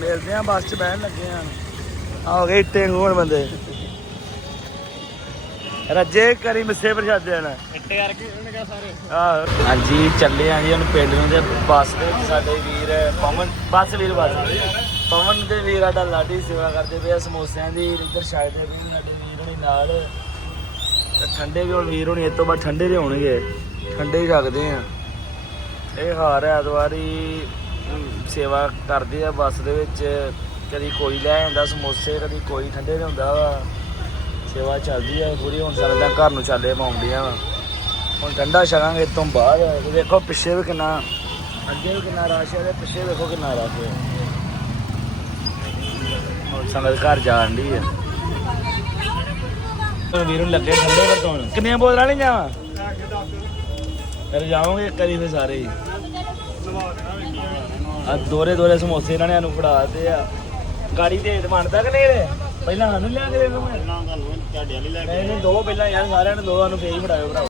ਮਿਲਦੇ ਆ ਬੱਸ 'ਚ ਬਹਿਣ ਲੱਗੇ ਆ ਆ ਗਏ ਇੱਟੇ ਹੁਣ ਬੰਦੇ। ਰੱਜੇ ਕਰੀ ਮਿੱਸੇ ਪ੍ਰਸ਼ਾਦੇ ਨਾਲ ਇੱਟੇ ਕਰਕੇ ਉਹਨੇ ਕਿਹਾ ਸਾਰੇ। ਆਹ, ਹਾਂਜੀ ਚੱਲੇ ਆਂ ਜੀ ਹੁਣ ਪਿੰਡ ਨੂੰ ਤੇ ਬੱਸ ਦੇ ਸਾਡੇ ਵੀਰ ਪਵਨ ਬੱਸ ਵੀਰ ਬੱਸ। ਪਵਨ ਦੇ ਵੀਰ ਸਾਡਾ ਲਾਡੀ ਸੇਵਾ ਕਰਦੇ ਪਏ ਆ ਸਮੋਸਿਆਂ ਦੀ ਇੱਧਰ ਛਾਇਦੇ ਪਏ ਨੇ ਸਾਡੇ ਵੀਰ ਹੁਣੀ ਨਾਲ। ਤੇ ਠੰਡੇ ਵੀ ਹੁਣ ਵੀਰ ਹੁਣੀ ਇਹ ਤੋਂ ਬਾਅਦ ਠੰਡੇ ਦੇ ਹੋਣਗੇ। ਠੰਡੇ ਹੀ ਰੱਖਦੇ ਆ। ਇਹ ਹਾਰ ਐਤਵਾਰੀ ਸੇਵਾ ਕਰਦੇ ਆ ਬੱਸ ਦੇ ਵਿੱਚ। ਕਦੀ ਕੋਈ ਲੈ ਜਾਂਦਾ ਸਮੋਸੇ ਕਦੀ ਕੋਈ ਠੰਡੇ ਲਿਆਉਂਦਾ ਵਾ। ਸੇਵਾ ਚੱਲਦੀ ਹੈ ਪੂਰੀ ਹੁਣ ਸੰਗਤਾਂ ਘਰ ਨੂੰ ਚਾਲੇ ਪਾਉਂਦੀਆਂ ਵਾ। ਹੁਣ ਠੰਡਾ ਛਕਾਂਗੇ ਇਸ ਤੋਂ ਬਾਅਦ। ਤੇ ਦੇਖੋ ਪਿੱਛੇ ਵੀ ਕਿੰਨਾ ਅੱਗੇ ਵੀ ਕਿੰਨਾ ਰਸ਼ ਹੈ ਤੇ ਪਿੱਛੇ ਦੇਖੋ ਕਿੰਨਾ ਰਸ਼ ਹੈ ਹੁਣ ਸੰਗਤ ਘਰ ਜਾਣ ਦੀ ਹੈ ਵੀਰ ਨੂੰ ਲੱਗੇ ਠੰਡੇ ਵਰਤੋਂ ਕਿੰਨੀਆਂ ਬੋਤਲਾਂ ਨਹੀਂ ਜਾਵਾਂ ਫਿਰ ਜਾਵਾਂਗੇ ਕਰੀ ਫੇ ਸਾਰੇ। ਆ ਦੋਰੇ ਦੋਰੇ ਸਮੋਸੇ ਇਹਨਾਂ ਨੇ ਸਾਨੂੰ ਫੜਾ ਦਿੱਤੇ ਆ। ਗਾੜੀ ਦੇ ਮੰਨਦਾ ਕਿ ਨਹੀਂ ਪਹਿਲਾਂ ਸਾਨੂੰ ਲਿਆ ਕੇ ਦੇ ਦੋ ਮੈਂ। ਨਾ ਗੱਲ ਤੁਹਾਡੇ ਵਾਲੀ ਲੈ ਨਹੀਂ ਨਹੀਂ ਦੋ ਪਹਿਲਾਂ ਯਾਰ ਸਾਰਿਆਂ ਨੇ ਦੋ ਸਾਨੂੰ ਫੇਰ ਹੀ ਫੜਾਇਓ ਭਰਾ